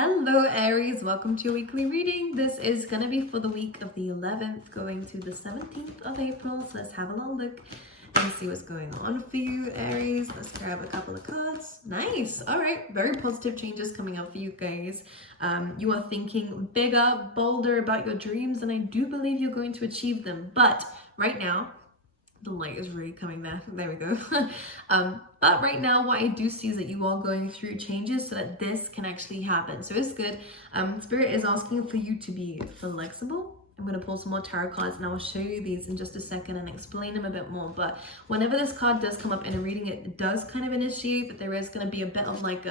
Hello Aries, welcome to your weekly reading. This is going to be for the week of the 11th going to the 17th of April. So let's have a little look and see what's going on for you, Aries. Let's grab a couple of cards. Nice. All right. Very positive changes coming up for you guys. You are thinking bigger, bolder about your dreams, and I do believe you're going to achieve them. But right now, the light is really coming there. There we go. But right now, what I do see is that you are going through changes so that this can actually happen. So it's good. Spirit is asking for you to be flexible. I'm going to pull some more tarot cards and I will show you these in just a second and explain them a bit more. But whenever this card does come up in a reading, it does kind of initiate that there is going to be a bit of like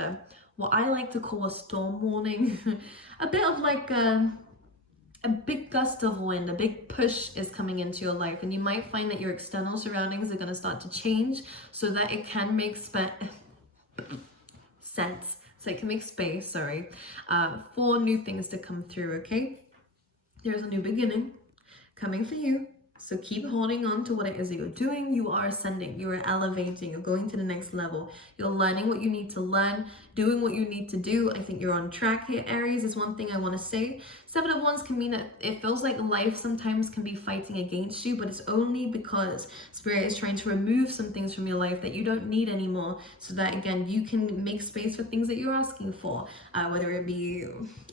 what I like to call a storm warning. A bit of like a big gust of wind, a big push is coming into your life, and you might find that your external surroundings are going to start to change so that it can make sense. So it can make space, for new things to come through, okay? There's a new beginning coming for you. So keep holding on to what it is that you're doing. You are ascending, you are elevating, you're going to the next level. You're learning what you need to learn, doing what you need to do. I think you're on track here, Aries, is one thing I want to say. Seven of Wands can mean that it feels like life sometimes can be fighting against you, but it's only because Spirit is trying to remove some things from your life that you don't need anymore, so that, again, you can make space for things that you're asking for, whether it be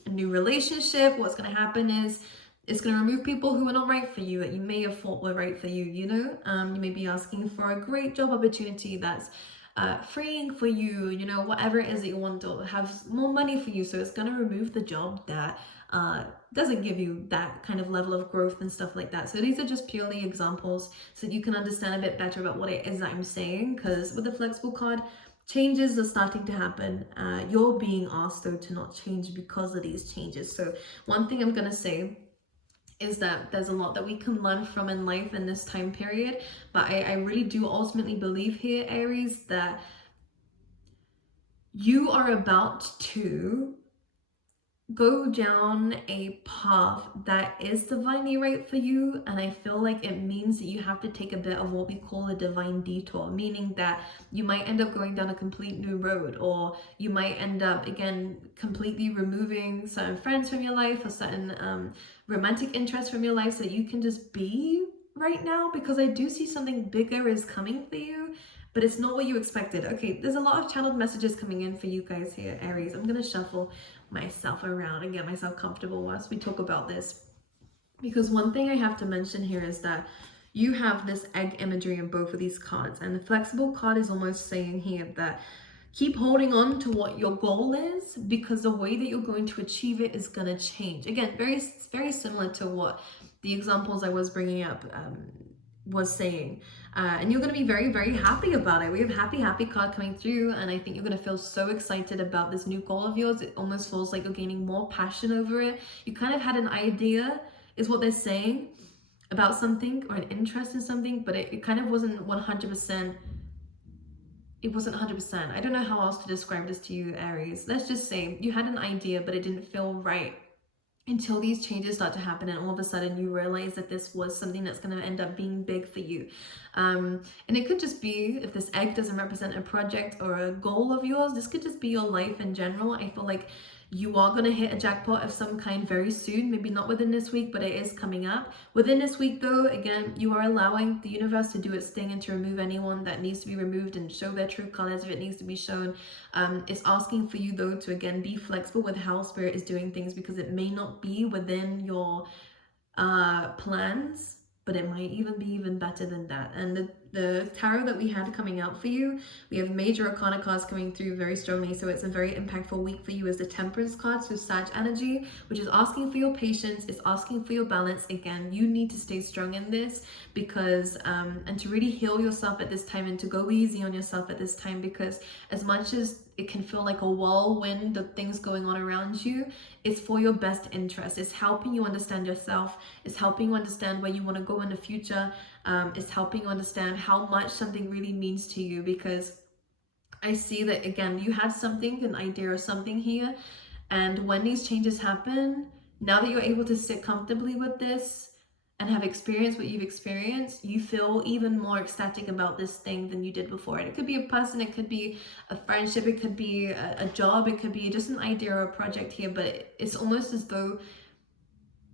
a new relationship. What's going to happen is it's going to remove people who are not right for you, that you may have thought were right for you, you know? You may be asking for a great job opportunity that's freeing for you, you know, whatever it is that you want, to have more money for you. So it's going to remove the job that doesn't give you that kind of level of growth and stuff like that. So these are just purely examples so that you can understand a bit better about what it is that I'm saying, because with the flexible card, changes are starting to happen. You're being asked, though, to not change because of these changes. So one thing I'm going to say is that there's a lot that we can learn from in life in this time period, but I really do ultimately believe here, Aries, that you are about to go down a path that is divinely right for you, and I feel like it means that you have to take a bit of what we call a divine detour, meaning that you might end up going down a complete new road, or you might end up, again, completely removing certain friends from your life or certain romantic interests from your life so that you can just be right now, because I do see something bigger is coming for you, but it's not what you expected. Okay, there's a lot of channeled messages coming in for you guys here, Aries. I'm gonna shuffle myself around and get myself comfortable whilst we talk about this, because one thing I have to mention here is that you have this egg imagery in both of these cards, and the flexible card is almost saying here that keep holding on to what your goal is, because the way that you're going to achieve it is going to change. Again, very similar to what the examples I was bringing up was saying, and you're going to be very, very happy about it. We have happy card coming through, and I think you're going to feel so excited about this new goal of yours. It almost feels like you're gaining more passion over it. You kind of had an idea, is what they're saying, about something, or an interest in something, but it kind of wasn't 100%. It wasn't 100%. I don't know how else to describe this to you, Aries. Let's just say you had an idea, but it didn't feel right until these changes start to happen, and all of a sudden you realize that this was something that's going to end up being big for you. And it could just be, if this egg doesn't represent a project or a goal of yours, this could just be your life in general. I feel like you are going to hit a jackpot of some kind very soon, maybe not within this week, but it is coming up. Within this week, though, again, you are allowing the universe to do its thing and to remove anyone that needs to be removed and show their true colors if it needs to be shown. It's asking for you, though, to, again, be flexible with how Spirit is doing things, because it may not be within your plans, but it might even be even better than that. And the tarot that we had coming out for you, we have major arcana cards coming through very strongly, so it's a very impactful week for you, as the Temperance card, so Sag energy, which is asking for your patience, it's asking for your balance. Again, you need to stay strong in this, because and to really heal yourself at this time, and to go easy on yourself at this time, because as much as it can feel like a whirlwind of things going on around you, it's for your best interest. It's helping you understand yourself. It's helping you understand where you want to go in the future. It's helping you understand how much something really means to you, because I see that, again, you had something, an idea or something here, and when these changes happen, now that you're able to sit comfortably with this, and have experienced what you've experienced, you feel even more ecstatic about this thing than you did before. And it could be a person, it could be a friendship, it could be a job, it could be just an idea or a project here, but it's almost as though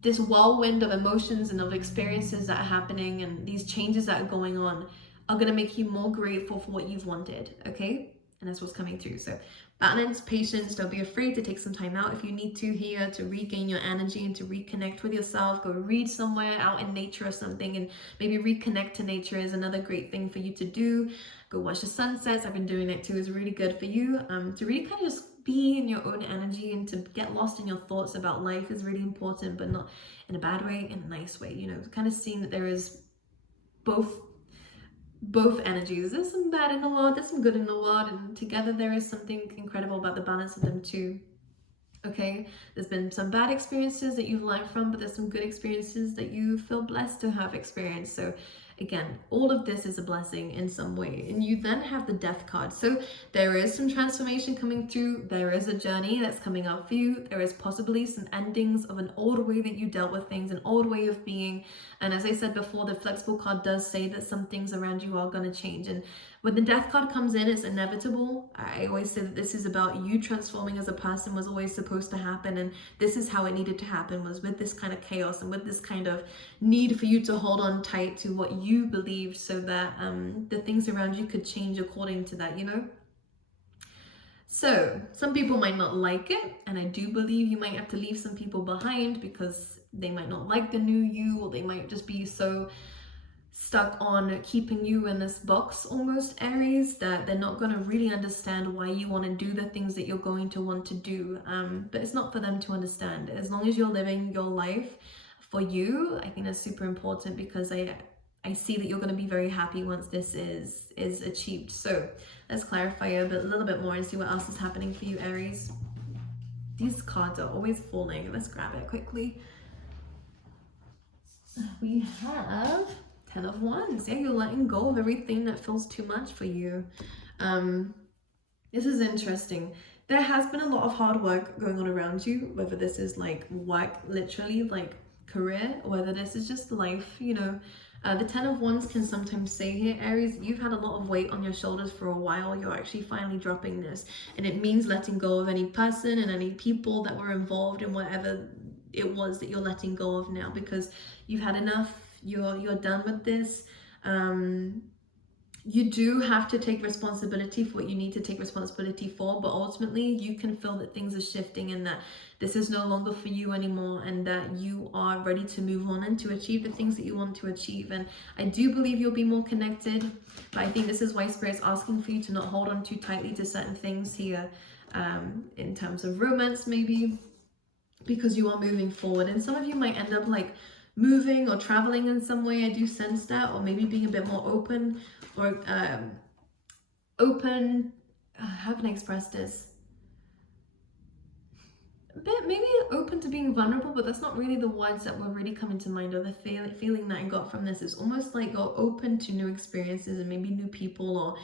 this whirlwind of emotions and of experiences that are happening and these changes that are going on are going to make you more grateful for what you've wanted, okay? And that's what's coming through. So balance, patience, don't be afraid to take some time out if you need to here to regain your energy and to reconnect with yourself. Go read somewhere out in nature or something, and maybe reconnect to nature is another great thing for you to do. Go watch the sunsets. I've been doing it too. It's really good for you to really kind of just be in your own energy, and to get lost in your thoughts about life is really important, but not in a bad way, in a nice way, you know, kind of seeing that there is both energies. There's some bad in the world, there's some good in the world, and together there is something incredible about the balance of them too. Okay, there's been some bad experiences that you've learned from, but there's some good experiences that you feel blessed to have experienced. So again, all of this is a blessing in some way. And you then have the death card. So there is some transformation coming through. There is a journey that's coming up for you. There is possibly some endings of an old way that you dealt with things, an old way of being. And as I said before, the flexible card does say that some things around you are going to change. And when the death card comes in, it's inevitable. I always say that this is about you transforming as a person, was always supposed to happen, and this is how it needed to happen, was with this kind of chaos and with this kind of need for you to hold on tight to what you believed, so that the things around you could change according to that, you know? So some people might not like it, and I do believe you might have to leave some people behind because they might not like the new you, or they might just be so stuck on keeping you in this box almost, Aries, that they're not going to really understand why you want to do the things that you're going to want to do. But it's not for them to understand. As long as you're living your life for you, I think that's super important, because I see that you're going to be very happy once this is achieved. So let's clarify a little bit more and see what else is happening for you, Aries. These cards are always falling. Let's grab it quickly. We have 10 of Wands. Yeah, you're letting go of everything that feels too much for you. This is interesting. There has been a lot of hard work going on around you, whether this is like work, literally like career, or whether this is just life, you know. The 10 of Wands can sometimes say here, Aries, you've had a lot of weight on your shoulders for a while. You're actually finally dropping this. And it means letting go of any person and any people that were involved in whatever it was that you're letting go of now, because you've had enough. You're done with this. You do have to take responsibility for what you need to take responsibility for, but ultimately you can feel that things are shifting, and that this is no longer for you anymore, and that you are ready to move on and to achieve the things that you want to achieve. And I do believe you'll be more connected, but I think this is why Spirit's asking for you to not hold on too tightly to certain things here, in terms of romance maybe, because you are moving forward. And some of you might end up like moving or traveling in some way. I do sense that, or maybe being a bit more open, or how can I express this? A bit maybe open to being vulnerable, but that's not really the words that were really coming to mind, or the feeling that I got from this is almost like you're open to new experiences and maybe new people, or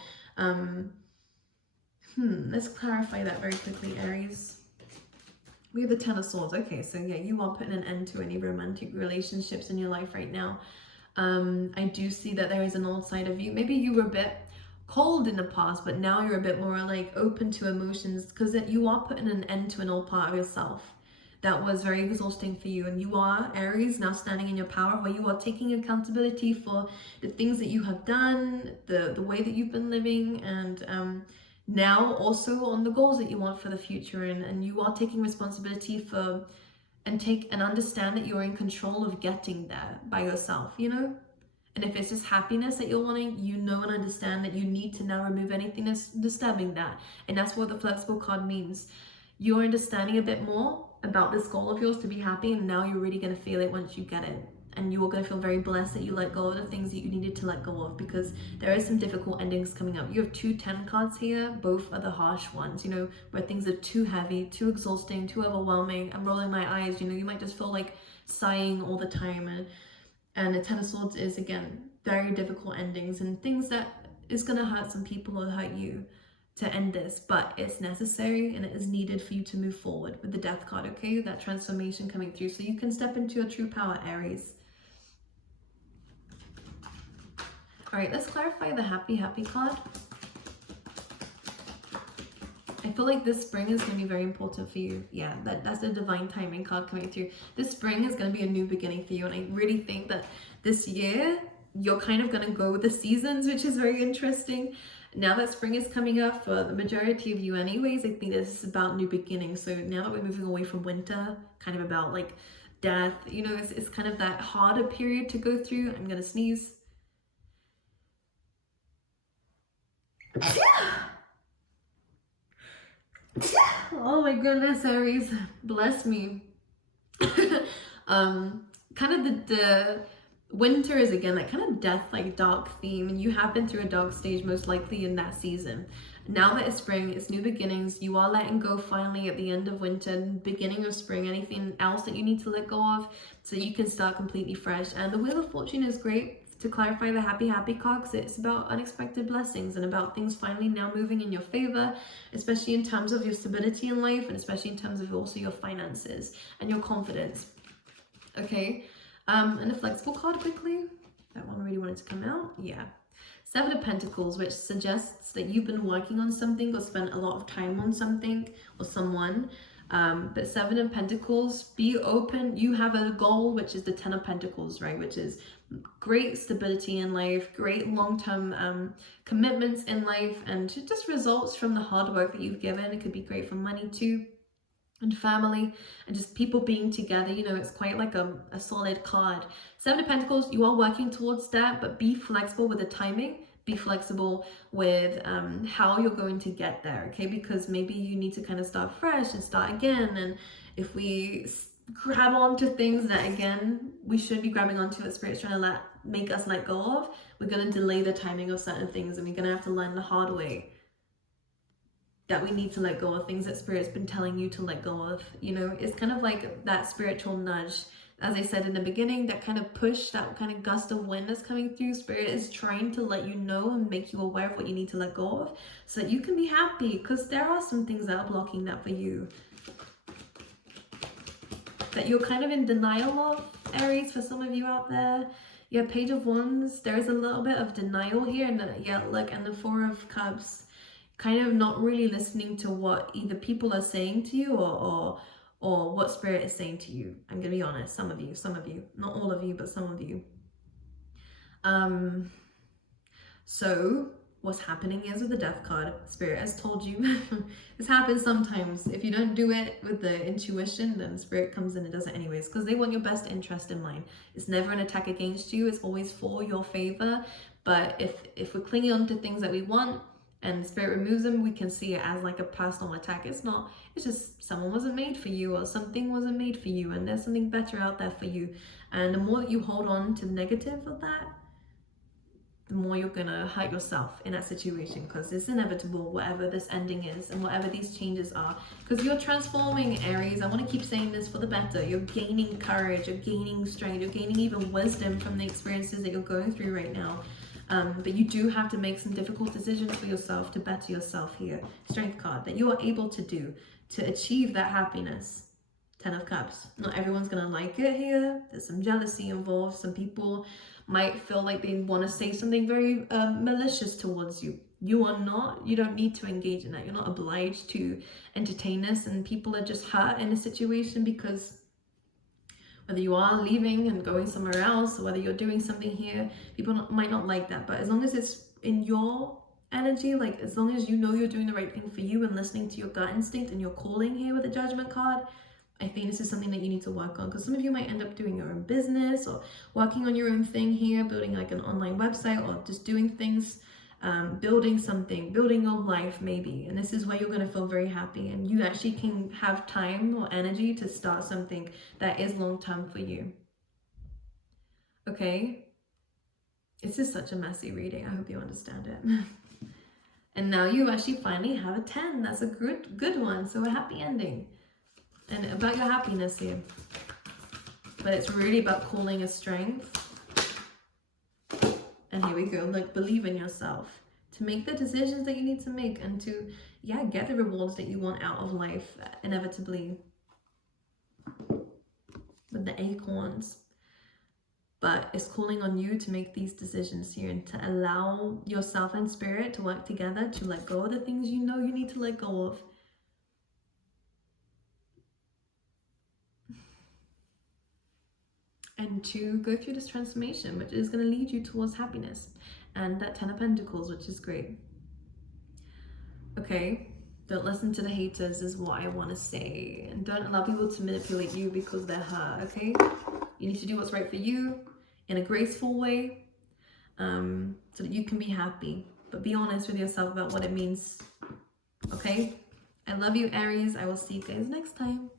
let's clarify that very quickly, Aries. We have the 10 of Swords. Okay, so yeah, you are putting an end to any romantic relationships in your life right now. I do see that there is an old side of you. Maybe you were a bit cold in the past, but now you're a bit more like open to emotions, because you are putting an end to an old part of yourself that was very exhausting for you. And you are, Aries, now standing in your power, where you are taking accountability for the things that you have done, the way that you've been living, and now also on the goals that you want for the future, and you are taking responsibility for and understand that you're in control of getting there by yourself, you know. And if it's just happiness that you're wanting, you know and understand that you need to now remove anything that's disturbing that. And that's what the flexible card means. You're understanding a bit more about this goal of yours to be happy, and now you're really going to feel it once you get it. And you are going to feel very blessed that you let go of the things that you needed to let go of, because there is some difficult endings coming up. You have 2 10 cards here. Both are the harsh ones, you know, where things are too heavy, too exhausting, too overwhelming. I'm rolling my eyes, you know, you might just feel like sighing all the time. And the 10 of Swords is, again, very difficult endings and things that is going to hurt some people or hurt you to end this, but it's necessary and it is needed for you to move forward with the Death card, okay? That transformation coming through, so you can step into your true power, Aries. All right, let's clarify the happy card. I feel like this spring is going to be very important for you. Yeah, that's the divine timing card coming through. This spring is going to be a new beginning for you. And I really think that this year, you're kind of going to go with the seasons, which is very interesting. Now that spring is coming up for the majority of you anyways, I think this is about new beginnings. So now that we're moving away from winter, kind of about like death, you know, it's kind of that harder period to go through. I'm going to sneeze. Oh my goodness, Aries, bless me. Kind of the winter is again that kind of death, like dark theme, and you have been through a dark stage most likely in that season. Now that it's spring, it's new beginnings. You are letting go finally at the end of winter, beginning of spring, anything else that you need to let go of so you can start completely fresh. And the Wheel of Fortune is great to clarify the happy card, because it's about unexpected blessings and about things finally now moving in your favor, especially in terms of your stability in life, and especially in terms of also your finances and your confidence. Okay, and a flexible card quickly. That one really wanted to come out. Yeah. Seven of Pentacles, which suggests that you've been working on something or spent a lot of time on something or someone. But Seven of Pentacles, be open. You have a goal, which is the Ten of Pentacles, right? Which is great stability in life, great long-term commitments in life, and just results from the hard work that you've given. It could be great for money too, and family, and just people being together. You know, it's quite like a solid card. Seven of Pentacles, you are working towards that, but be flexible with the timing. Be flexible with how you're going to get there, okay? Because maybe you need to kind of start fresh and start again. And if we grab onto things that, again, we should be grabbing onto, what Spirit's trying to make us let go of, we're going to delay the timing of certain things, and we're going to have to learn the hard way that we need to let go of things that Spirit's been telling you to let go of. You know, it's kind of like that spiritual nudge. As I said in the beginning, that kind of push, that kind of gust of wind that's coming through. Spirit is trying to let you know and make you aware of what you need to let go of so that you can be happy, because there are some things that are blocking that for you, that you're kind of in denial of, Aries, for some of you out there. Yeah, Page of Wands, there is a little bit of denial here, and and the Four of Cups, kind of not really listening to what either people are saying to you or what Spirit is saying to you. I'm gonna be honest, some of you, not all of you, but some of you. So what's happening is with the Death card, Spirit has told you, this happens sometimes. If you don't do it with the intuition, then Spirit comes in and does it anyways, because they want your best interest in mind. It's never an attack against you, it's always for your favor. But if we're clinging on to things that we want, and Spirit removes them, we can see it as like a personal attack. It's not, it's just someone wasn't made for you, or something wasn't made for you, and there's something better out there for you. And the more that you hold on to the negative of that, the more you're gonna hurt yourself in that situation, because it's inevitable, whatever this ending is and whatever these changes are, because you're transforming, Aries. I want to keep saying this for the better. You're gaining courage, you're gaining strength, you're gaining even wisdom from the experiences that you're going through right now. But you do have to make some difficult decisions for yourself to better yourself here. Strength card, that you are able to do to achieve that happiness. Ten of Cups. Not everyone's gonna like it here. There's some jealousy involved. Some people might feel like they want to say something very malicious towards you. You are not. You don't need to engage in that. You're not obliged to entertain this, and people are just hurt in a situation because whether you are leaving and going somewhere else, or whether you're doing something here, people might not like that. But as long as it's in your energy, like as long as you know you're doing the right thing for you and listening to your gut instinct and your calling here with the Judgment card, I think this is something that you need to work on, because some of you might end up doing your own business or working on your own thing here, building like an online website, or just doing things, building something, building your life maybe. And this is where you're going to feel very happy, and you actually can have time or energy to start something that is long-term for you. Okay? This is such a messy reading. I hope you understand it. And now you actually finally have a 10. That's a good one. So a happy ending. And about your happiness here. But it's really about calling a strength. And here we go, like believe in yourself to make the decisions that you need to make, and to, yeah, get the rewards that you want out of life inevitably with the acorns. but it's calling on you to make these decisions here and to allow yourself and spirit to work together to let go of the things you know you need to let go of. And to go through this transformation, which is going to lead you towards happiness. And that 10 of Pentacles, which is great. Okay, don't listen to the haters is what I want to say. And don't allow people to manipulate you because they're hurt, okay? You need to do what's right for you in a graceful way, so that you can be happy. But be honest with yourself about what it means, okay? I love you, Aries. I will see you guys next time.